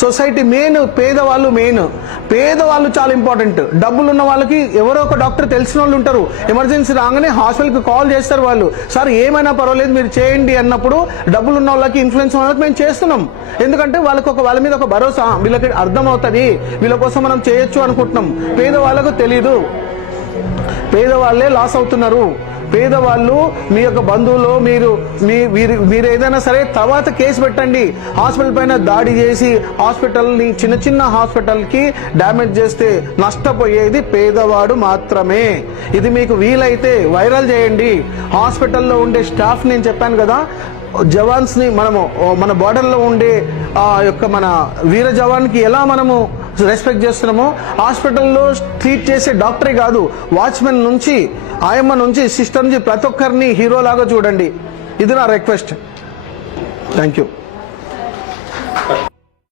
Society main, పేదవాళ్ళు చాలా important. డబ్బులు ఉన్న వాళ్ళకి ఎవరో ఒక డాక్టర్ తెలిసిన వాళ్ళు ఉంటారు, ఎమర్జెన్సీ రాగానే హాస్పిటల్కి కాల్ చేస్తారు వాళ్ళు, సార్ ఏమైనా పర్వాలేదు మీరు చేయండి అన్నప్పుడు డబ్బులు ఉన్న వాళ్ళకి, ఇన్ఫ్లుయెన్స్ వాళ్ళకి మేము చేస్తున్నాం. ఎందుకంటే వాళ్ళ మీద ఒక భరోసా, వీళ్ళకి అర్థమవుతుంది, వీళ్ళ కోసం మనం చేయొచ్చు అనుకుంటున్నాం. పేదవాళ్ళకు తెలీదు, పేదవాళ్ళే లాస్ అవుతున్నారు. పేదవాళ్ళు మీ యొక్క బంధువులు, మీరు ఏదైనా సరే తర్వాత కేసు పెట్టండి. హాస్పిటల్ పైన దాడి చేసి హాస్పిటల్ని, చిన్న హాస్పిటల్కి డ్యామేజ్ చేస్తే నష్టపోయేది పేదవాడు మాత్రమే. ఇది మీకు వీలైతే వైరల్ చేయండి. హాస్పిటల్లో ఉండే స్టాఫ్, నేను చెప్పాను కదా, జవాన్స్ ని మనము మన బార్డర్లో ఉండే మన వీర జవాన్కి ఎలా మనము రెస్పెక్ట్ చేస్తున్నామో, హాస్పిటల్లో ట్రీట్ చేసే డాక్టరే కాదు, వాచ్మెన్ నుంచి, ఆయమ్మ నుంచి, సిస్టర్ నుంచి ప్రతి ఒక్కరిని హీరోలాగా చూడండి. ఇది నా రిక్వెస్ట్. Thank you.